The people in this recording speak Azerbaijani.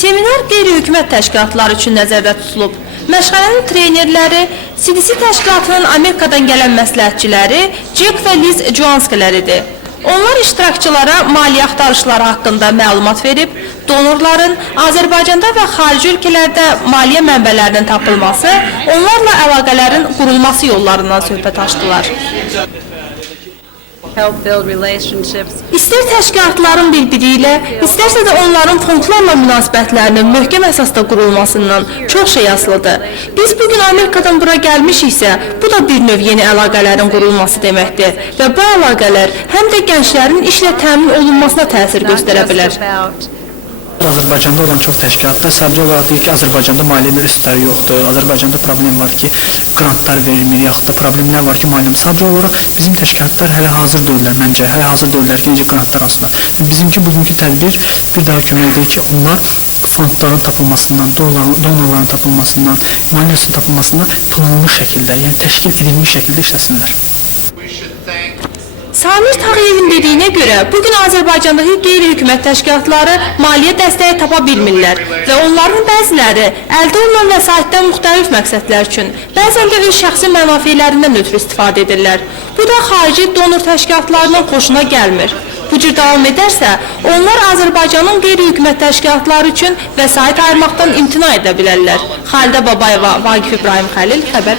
Seminar qeyri-hökumət təşkilatları üçün nəzərdə tutulub. Məşğələnin trenerləri CDC təşkilatının Amerikadan gələn məsləhətçiləri Jack və Liz Johanskiləridir. Onlar iştirakçılara maliyyə axtarışları haqqında məlumat verib, donorların Azərbaycanda və xarici ölkələrdə maliyyə mənbələrinin tapılması, onlarla əlaqələrin qurulması yollarından söhbət açdılar. İstər təşkilatların bir-biri ilə, istərsə də onların fondlarla münasibətlərinin möhkəm əsasda qurulmasından çox şey asılıdır. Biz bugün Amerikadan bura gəlmişiksə, bu da bir növ yeni əlaqələrin qurulması deməkdir və bu əlaqələr həm də gənclərin işlə təmin olunmasına təsir göstərə bilər. Azərbaycanda olan çox təşkilatlar sadəcə olaraq deyir ki, Azərbaycanda maliyyə universitetləri yoxdur, Azərbaycanda problem var ki, grantlar verilmir, yaxud da problemlər var ki, maliyyə. Sadəcə olaraq bizim təşkilatlar hələ hazır deyirlər, məncə, hələ hazır deyirlər ki, necə grantlar alsınlar. Bizimki bugünkü tədbir bir daha kömək edir ki, onlar fondların tapılmasından, donorların tapılmasından, maliyyəsinin tapılmasından planlı şəkildə, yəni təşkil edilmiş şəkildə işləsinlər. Samir Tağıyevin dediyinə görə, bugün Azərbaycandakı qeyri-hökumət təşkilatları maliyyə dəstəyi tapa bilmirlər və onların bəziləri əldə olunan vəsaitdən müxtəlif məqsədlər üçün, bəzən də öz şəxsi mənafələrindən ötürü istifadə edirlər. Bu da xarici donor təşkilatlarının xoşuna gəlmir. Bu cür davam edərsə, onlar Azərbaycanın qeyri-hökumət təşkilatları üçün vəsait ayırmaqdan imtina edə bilərlər. Xalidə Babayeva, Vaqif İbrahim Xəlil, xəbər.